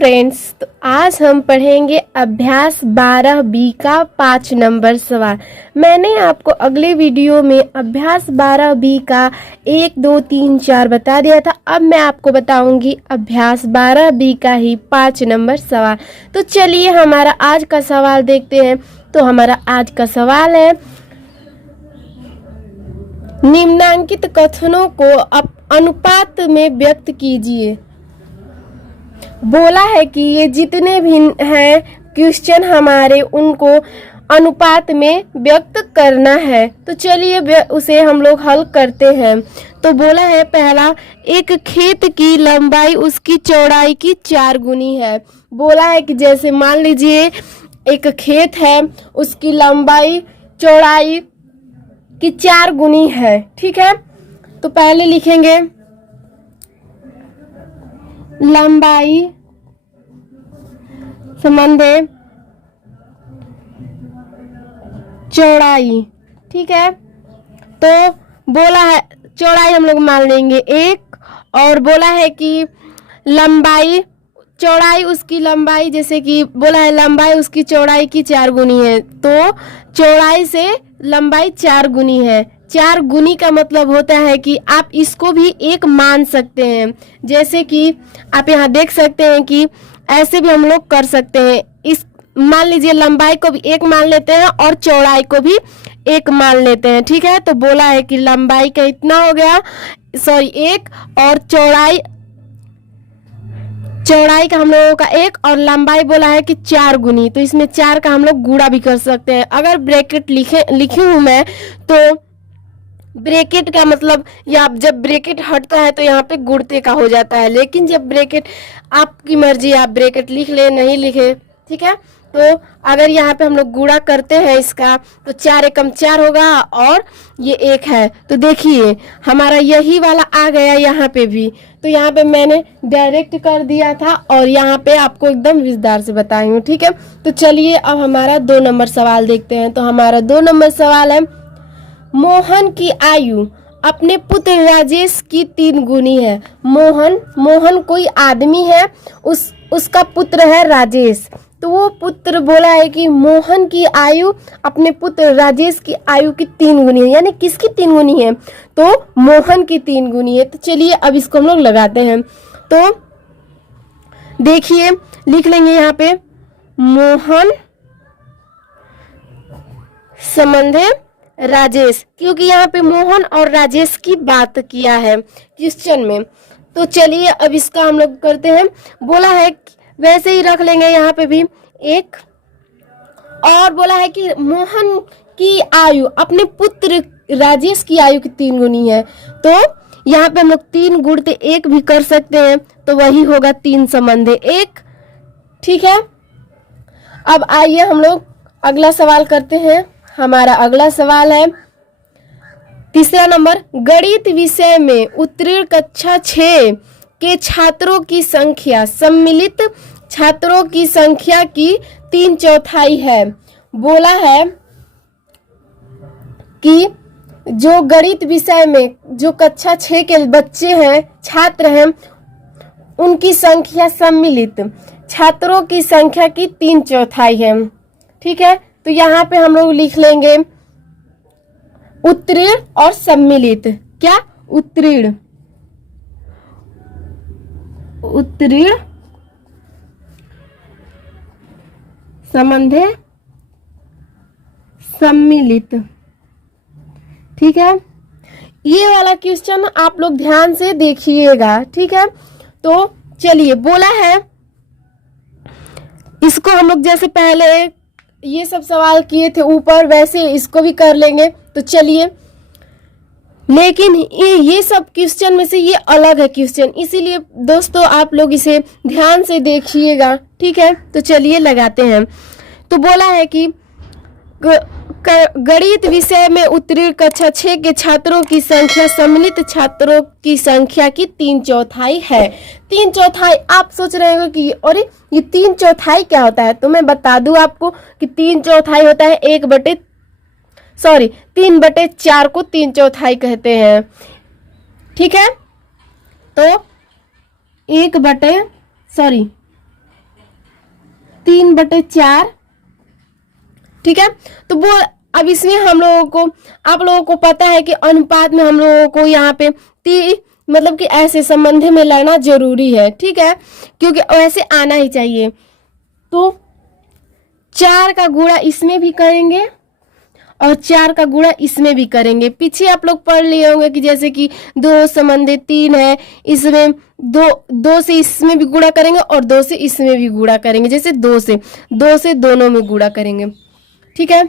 Friends, तो आज हम पढ़ेंगे अभ्यास 12B का 5 नंबर सवाल। मैंने आपको अगले वीडियो में अभ्यास 12B का 1, 2, 3, 4 बता दिया था। अब मैं आपको बताऊंगी अभ्यास 12B का ही 5 नंबर सवाल। तो चलिए हमारा आज का सवाल देखते हैं। तो हमारा आज का सवाल है, निम्नांकित कथनों को अनुपात में व्यक्त कीजिए। बोला है कि ये जितने भी हैं क्वेश्चन हमारे, उनको अनुपात में व्यक्त करना है। तो चलिए उसे हम लोग हल करते हैं। तो बोला है पहला, एक खेत की लंबाई उसकी चौड़ाई की 4 गुनी है। बोला है कि जैसे मान लीजिए एक खेत है, उसकी लंबाई चौड़ाई की 4 गुनी है। ठीक है, तो पहले लिखेंगे लंबाई संबंधे चौड़ाई। ठीक है, तो बोला है चौड़ाई हम लोग मान लेंगे 1, और बोला है कि लंबाई चौड़ाई उसकी लंबाई, जैसे कि बोला है लंबाई उसकी चौड़ाई की 4 गुनी है, तो चौड़ाई से लंबाई 4 गुनी है। 4 गुनी का मतलब होता है कि आप इसको भी 1 मान सकते हैं। जैसे कि आप यहाँ देख सकते हैं कि ऐसे भी हम लोग कर सकते हैं। इस मान लीजिए लंबाई को भी 1 मान लेते हैं और चौड़ाई को भी 1 मान लेते हैं। ठीक है, तो बोला है कि लंबाई का इतना हो गया, 1 और चौड़ाई का हम लोगों का 1 और लंबाई बोला है कि 4 गुनी, तो इसमें 4 का हम लोग गुणा भी कर सकते हैं। अगर ब्रैकेट लिखी हूँ मैं, तो ब्रैकेट का मतलब या जब ब्रैकेट हटता है तो यहाँ पे गुणते का हो जाता है। लेकिन जब ब्रैकेट, आपकी मर्जी, आप ब्रैकेट लिख ले नहीं लिखे। ठीक है, तो अगर यहाँ पे हम लोग गुणा करते हैं इसका, तो 4 एकम 4 होगा और ये 1 है। तो देखिए हमारा यही वाला आ गया यहाँ पे भी। तो यहाँ पे मैंने डायरेक्ट कर दिया था और यहाँ पे आपको एकदम विस्तार से बताई हूँ। ठीक है, तो चलिए अब हमारा 2 नंबर सवाल देखते हैं। तो हमारा 2 नंबर सवाल है, मोहन की आयु अपने पुत्र राजेश की 3 गुनी है। मोहन कोई आदमी है, उसका पुत्र है राजेश। तो वो पुत्र बोला है कि मोहन की आयु अपने पुत्र राजेश की आयु की 3 गुनी है। यानी किसकी 3 गुनी है? तो मोहन की 3 गुनी है। तो चलिए अब इसको हम लोग लगाते हैं। तो देखिए लिख लेंगे यहाँ पे मोहन संबंधे राजेश, क्योंकि यहाँ पे मोहन और राजेश की बात किया है क्वेश्चन में। तो चलिए अब इसका हम लोग करते हैं। बोला है वैसे ही रख लेंगे यहाँ पे भी 1, और बोला है कि मोहन की आयु अपने पुत्र राजेश की आयु की 3 गुनी है। तो यहाँ पे हम लोग 3 गुणते 1 भी कर सकते हैं, तो वही होगा 3 संबंधे 1। ठीक है, अब आइए हम लोग अगला सवाल करते हैं। हमारा अगला सवाल है, तीसरा नंबर, गणित विषय में उत्तीर्ण कक्षा 6 के छात्रों की संख्या सम्मिलित छात्रों की संख्या की 3/4 है। बोला है कि जो गणित विषय में जो कक्षा 6 के बच्चे हैं, छात्र हैं, उनकी संख्या सम्मिलित छात्रों की संख्या की 3/4 है। ठीक है, तो यहाँ पे हम लोग लिख लेंगे उत्तीर्ण और सम्मिलित। क्या? उत्तीर्ण संबंधे सम्मिलित। ठीक है, ये वाला क्वेश्चन आप लोग ध्यान से देखिएगा। ठीक है, तो चलिए बोला है इसको हम लोग जैसे पहले ये सब सवाल किए थे ऊपर, वैसे इसको भी कर लेंगे। तो चलिए, लेकिन ये सब क्वेश्चन में से ये अलग है क्वेश्चन, इसीलिए दोस्तों आप लोग इसे ध्यान से देखिएगा। ठीक है, तो चलिए लगाते हैं। तो बोला है कि गणित विषय में उत्तीर्ण कक्षा 6 के छात्रों की संख्या सम्मिलित छात्रों की संख्या की 3/4 है। 3/4, आप सोच रहे हो कि अरे ये 3/4 क्या होता है? तो मैं बता दूं आपको कि 3/4 होता है 3/4 को 3/4 कहते हैं। ठीक है, तो 1/, 3/4। ठीक है, तो वो अब इसमें हम लोगों को, आप लोगों को पता है कि अनुपात में हम लोगों को यहाँ पे मतलब कि ऐसे संबंध में लाना जरूरी है। ठीक है, क्योंकि वैसे आना ही चाहिए। तो 4 का गुणा इसमें भी करेंगे और 4 का गुणा इसमें भी करेंगे। पीछे आप लोग पढ़ लिए होंगे कि जैसे कि 2 संबंध 3 है, इसमें दो से इसमें भी गुणा करेंगे और 2 से इसमें भी गुणा करेंगे। जैसे 2 से दोनों में गुणा करेंगे। ठीक है,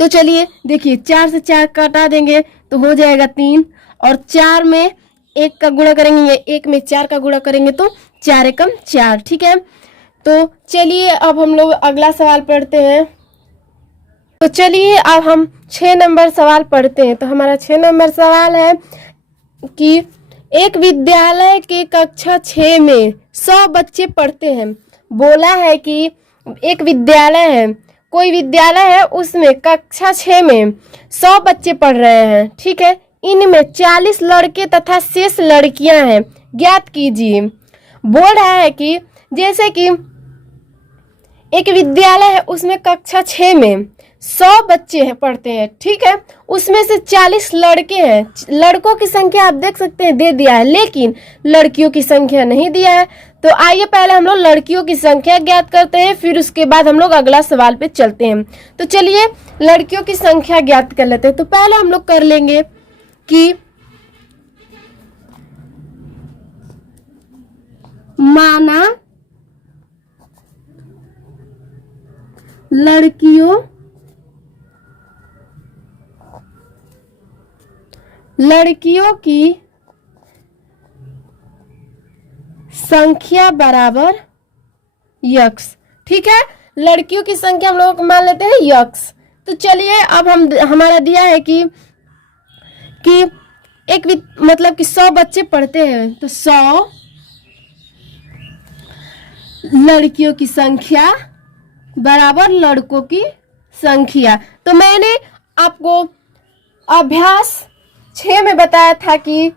तो चलिए देखिए, 4 से 4 काटा देंगे तो हो जाएगा 3, और 4 में 1 का गुणा करेंगे, 1 में 4 का गुणा करेंगे तो 4 एकम 4। ठीक है, तो चलिए अब हम लोग अगला सवाल पढ़ते हैं। तो चलिए अब हम 6 नंबर सवाल पढ़ते हैं। तो हमारा 6 नंबर सवाल है कि एक विद्यालय के कक्षा 6 में 100 बच्चे पढ़ते हैं। बोला है कि एक विद्यालय है, कोई विद्यालय है, उसमें कक्षा 6 में 100 बच्चे पढ़ रहे हैं। ठीक है, इनमें 40 लड़के तथा शेष लड़कियां हैं, ज्ञात कीजिए। बोल रहा है कि जैसे कि एक विद्यालय है, उसमें कक्षा 6 में 100 बच्चे पढ़ते हैं। ठीक है, उसमें से 40 लड़के हैं। लड़कों की संख्या आप देख सकते हैं दे दिया है, लेकिन लड़कियों की संख्या नहीं दिया है। तो आइए पहले हम लोग लड़कियों की संख्या ज्ञात करते हैं, फिर उसके बाद हम लोग अगला सवाल पे चलते हैं। तो चलिए लड़कियों की संख्या ज्ञात कर लेते हैं। तो पहले हम लोग कर लेंगे कि माना लड़कियों की संख्या बराबर यक्स। ठीक है, लड़कियों की संख्या हम लोग मान लेते हैं यक्स। तो चलिए अब हमारा दिया है कि एक मतलब कि 100 बच्चे पढ़ते हैं, तो 100 लड़कियों की संख्या बराबर लड़कों की संख्या। तो मैंने आपको अभ्यास 6 में बताया था कि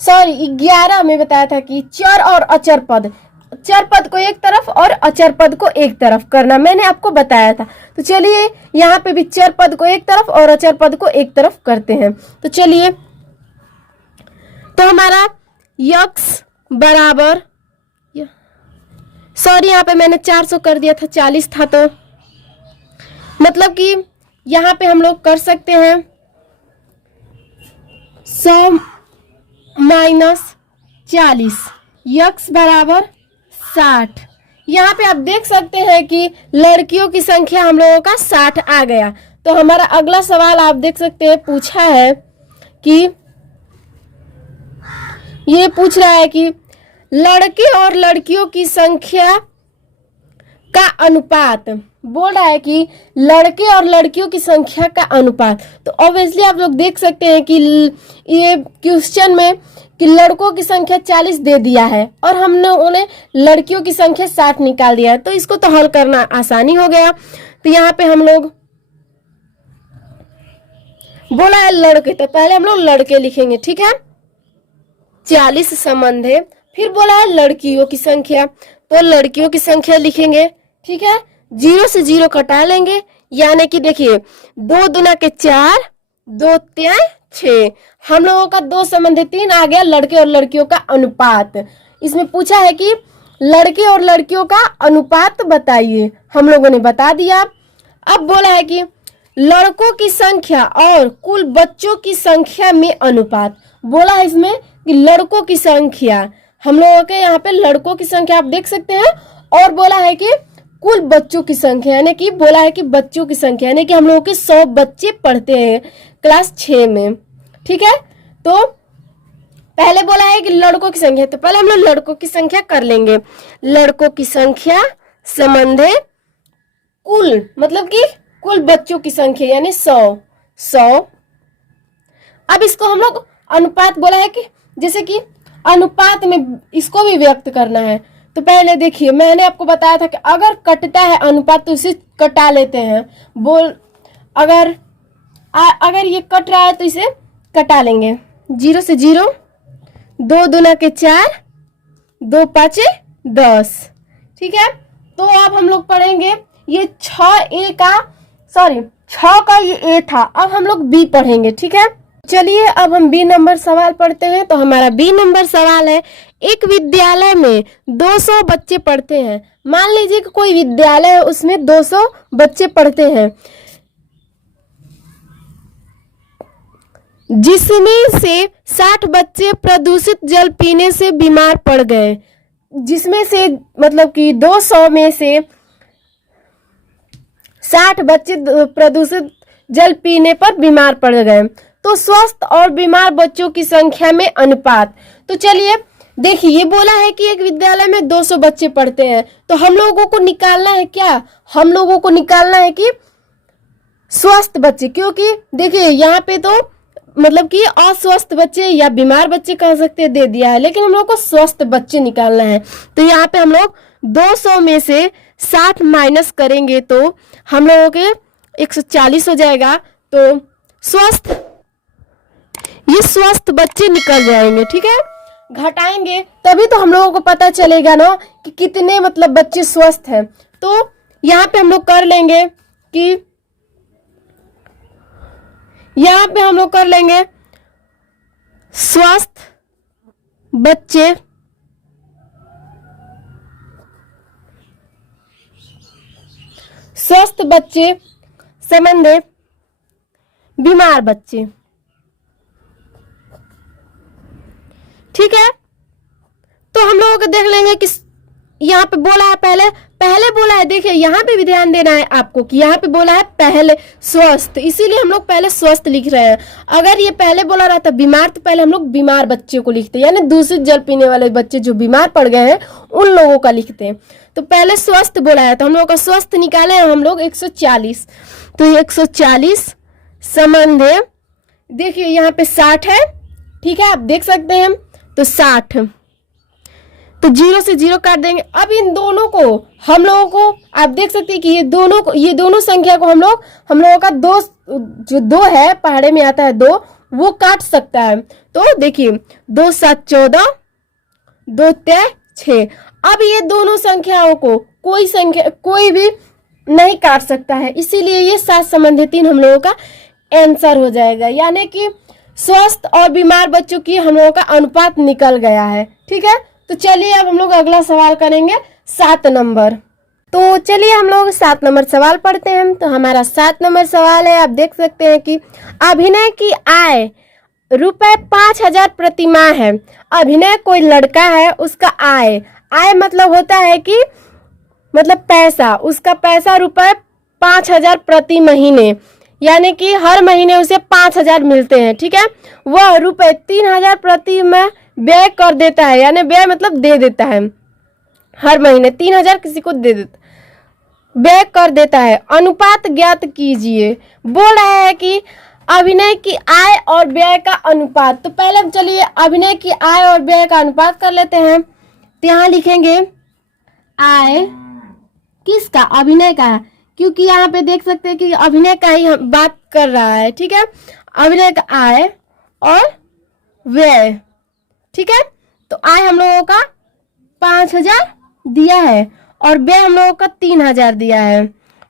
11 में बताया था कि चर और अचर पद, चर पद को एक तरफ और अचर पद को एक तरफ करना, मैंने आपको बताया था। तो चलिए यहाँ पे भी चर पद को एक तरफ और अचर पद को एक तरफ करते हैं। तो चलिए, तो हमारा यक्स बराबर, यहाँ पे मैंने 400 कर दिया था, 40 था, तो मतलब कि यहाँ पे हम लोग कर सकते हैं 100 माइनस 40, यक्स बराबर 60। यहाँ पे आप देख सकते हैं कि लड़कियों की संख्या हम लोगों का 60 आ गया। तो हमारा अगला सवाल आप देख सकते हैं, पूछा है कि ये पूछ रहा है कि लड़के और लड़कियों की संख्या का अनुपात। बोल रहा है कि लड़के और लड़कियों की संख्या का अनुपात। तो ऑब्वियसली आप लोग देख सकते हैं कि ये क्वेश्चन में कि लड़कों की संख्या 40 दे दिया है और हमने उन्हें लड़कियों की संख्या 60 निकाल दिया है। तो इसको तो हल करना आसानी हो गया। तो यहाँ पे हम लोग बोला है लड़के, तो पहले हम लोग लड़के लिखेंगे। ठीक है, 40 संबंध है। फिर बोला है लड़कियों की संख्या, तो लड़कियों की संख्या लिखेंगे। ठीक है, 0 से 0 कटा लेंगे, यानी कि देखिए 2 दूना के 4, 2 तिया 6, हम लोगों का 2 संबंध 3 आ गया। लड़के और लड़कियों का अनुपात, इसमें पूछा है कि लड़के और लड़कियों का अनुपात बताइए, हम लोगों ने बता दिया। अब बोला है कि लड़कों की संख्या और कुल बच्चों की संख्या में अनुपात। बोला है इसमें कि लड़कों की संख्या, हम लोगों के यहाँ पे लड़कों की संख्या आप देख सकते हैं, और बोला है कि कुल बच्चों की संख्या, यानी कि बोला है कि बच्चों की संख्या, यानी कि हम लोगों के 100 बच्चे पढ़ते हैं क्लास 6 में। ठीक है, तो पहले बोला है कि लड़कों की संख्या, तो पहले हम लोग लड़कों की संख्या कर लेंगे। लड़कों की संख्या संबंधे कुल, मतलब कि कुल बच्चों की संख्या, यानी 100। अब इसको हम लोग अनुपात, बोला है कि जैसे कि अनुपात में इसको भी व्यक्त करना है। तो पहले देखिए, मैंने आपको बताया था कि अगर कटता है अनुपात तो इसे कटा लेते हैं। अगर ये कट रहा है तो इसे कटा लेंगे। 0 से 0, 2 दूना के 4, 2 5 10, ठीक है। तो अब हम लोग पढ़ेंगे ये 6 का ये ए था, अब हम लोग बी पढ़ेंगे, ठीक है। चलिए अब हम बी नंबर सवाल पढ़ते हैं। तो हमारा बी नंबर सवाल है, एक विद्यालय में 200 बच्चे पढ़ते हैं। मान लीजिए कि कोई विद्यालय है, उसमें 200 बच्चे पढ़ते हैं, जिसमें से 60 बच्चे प्रदूषित जल पीने से बीमार पड़ गए। जिसमें से मतलब कि 200 में से 60 बच्चे प्रदूषित जल पीने पर बीमार पड़ गए। तो स्वस्थ और बीमार बच्चों की संख्या में अनुपात। तो चलिए देखिए, ये बोला है कि एक विद्यालय में 200 बच्चे पढ़ते हैं, तो हम लोगों को निकालना है क्या, हम लोगों को निकालना है कि स्वस्थ बच्चे, क्योंकि देखिए यहाँ पे तो मतलब कि अस्वस्थ बच्चे या बीमार बच्चे कह सकते हैं दे दिया है, लेकिन हम लोग को स्वस्थ बच्चे निकालना है। तो यहाँ पे हम लोग 200 में से 60 माइनस करेंगे तो हम लोगों के 140 हो जाएगा। तो ये स्वस्थ बच्चे निकल जाएंगे, ठीक है। घटाएंगे तभी तो हम लोगों को पता चलेगा ना कि कितने मतलब बच्चे स्वस्थ हैं। तो यहाँ पे हम लोग कर लेंगे कि स्वस्थ बच्चे समझे बीमार बच्चे, ठीक है। तो हम लोगों को देख लेंगे कि यहाँ पे बोला है पहले बोला है, देखिए यहाँ पे भी ध्यान देना है आपको कि यहाँ पे बोला है पहले स्वस्थ, इसीलिए हम लोग पहले स्वस्थ लिख रहे हैं। अगर ये पहले बोला रहता बीमार तो पहले हम लोग बीमार बच्चे को लिखते, यानी दूषित जल पीने वाले बच्चे जो बीमार पड़ गए हैं उन लोगों का लिखते। तो पहले स्वस्थ बोला है, तो हम लोग का स्वस्थ निकाले हैं हम लोग 140। तो 140 समझे, देखिए यहाँ पे 60 है, ठीक है, आप देख सकते हैं। तो 60, तो 0 से 0 काट देंगे। अब इन दोनों को हम लोगों को आप देख सकते हैं कि ये दोनों संख्या को हम लोगों का जो 2 है, पहाड़े में आता है 2, वो काट सकता है। तो देखिए 2 7 14, 2 3 6। अब ये दोनों संख्याओं को कोई भी नहीं काट सकता है, इसीलिए ये 7 संबंधी 3 हम लोगों का आंसर हो जाएगा, यानी कि स्वस्थ और बीमार बच्चों की हम लोगों का अनुपात निकल गया है, ठीक है। तो चलिए अब हम लोग अगला सवाल करेंगे 7 नंबर। तो चलिए हम लोग 7 नंबर सवाल पढ़ते हैं। तो हमारा 7 नंबर सवाल है, आप देख सकते हैं कि अभिनय की आय ₹5000 प्रति माह है। अभिनय कोई लड़का है, उसका आय मतलब होता है कि मतलब पैसा, उसका पैसा ₹5000 प्रति महीने, यानी कि हर महीने उसे 5000 मिलते हैं, ठीक है। वह ₹3000 प्रति माह व्यय कर देता है, यानी व्यय मतलब दे देता है, हर महीने 3000 किसी को दे देता, व्यय कर देता है। अनुपात ज्ञात कीजिए। बोल रहा है कि अभिनय की आय और व्यय का अनुपात। तो पहले चलिए अभिनय की आय और व्यय का अनुपात कर लेते हैं। तो यहाँ लिखेंगे आय किसका, अभिनय का, क्योंकि यहाँ पे देख सकते हैं कि अभिनय का ही हम बात कर रहा है, ठीक है। अभिनय का आय और व्यय, ठीक है। तो आय हम लोगों का 5000 दिया है और व्यय हम लोगों का 3000 दिया है,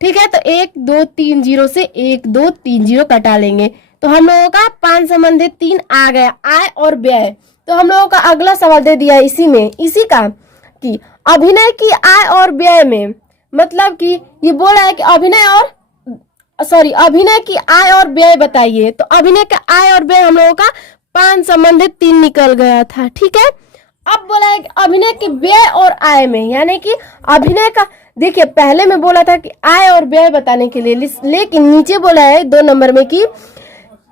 ठीक है। तो 1 2 3 0 से 1 2 3 0 कटा लेंगे, तो हम लोगों का 5 संबंधित 3 आ गया, आय और व्यय। तो हम लोगों का अगला सवाल दे दिया इसी का कि अभिनय की आय और व्यय में, मतलब कि ये बोल रहा है कि अभिनय की आय और व्यय बताइए। तो अभिनय का आय और व्यय हम लोगों का 5 संबंधित 3 निकल गया था, ठीक है। अब बोला है कि अभिनय के व्यय और आय में, यानी कि अभिनय का, देखिए पहले में बोला था कि आय और व्यय बताने के लिए, लेकिन नीचे बोला है 2 नंबर में कि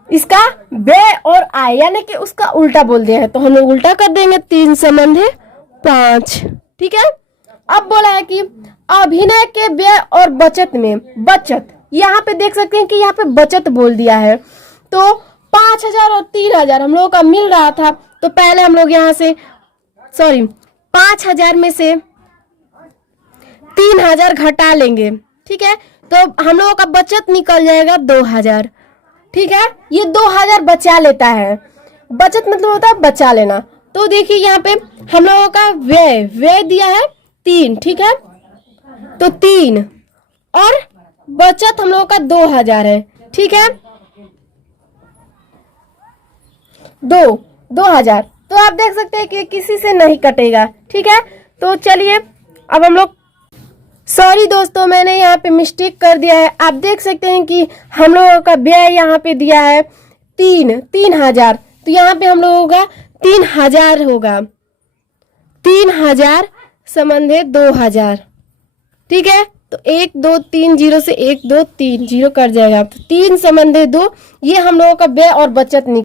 इसका व्यय और आय, यानी कि उसका उल्टा बोल दिया है। तो हम लोग उल्टा कर देंगे, 3 संबंधी 5, ठीक है। अब बोला है कि अभिनय के व्यय और बचत में, बचत यहाँ पे देख सकते हैं कि यहाँ पे बचत बोल दिया है। तो 5000 और 3000 हम लोगों का मिल रहा था, तो पहले हम लोग यहाँ से 5000 में से 3000 घटा लेंगे, ठीक है। तो हम लोगों का बचत निकल जाएगा 2000, ठीक है। ये 2000 बचा लेता है, बचत मतलब होता है बचा लेना। तो देखिए यहाँ पे हम लोगों का व्यय दिया है 3, ठीक है, तो 3 और बचत हम लोगों का 2000 है, ठीक है, 2000। तो आप देख सकते हैं कि किसी से नहीं कटेगा, ठीक है। तो चलिए अब हम लोग, सॉरी दोस्तों मैंने यहाँ पे मिस्टेक कर दिया है। आप देख सकते हैं कि हम लोगों का व्यय यहाँ पे दिया है 3000, तो यहाँ पे हम लोगों का 3000 होगा, 3000 संबंधित 2000, ठीक है। तो 1 2 3 0 से 1 2 3 0 कट जाएगा, तो 3 संबंधित 2, ये हम लोगों का व्यय और बचत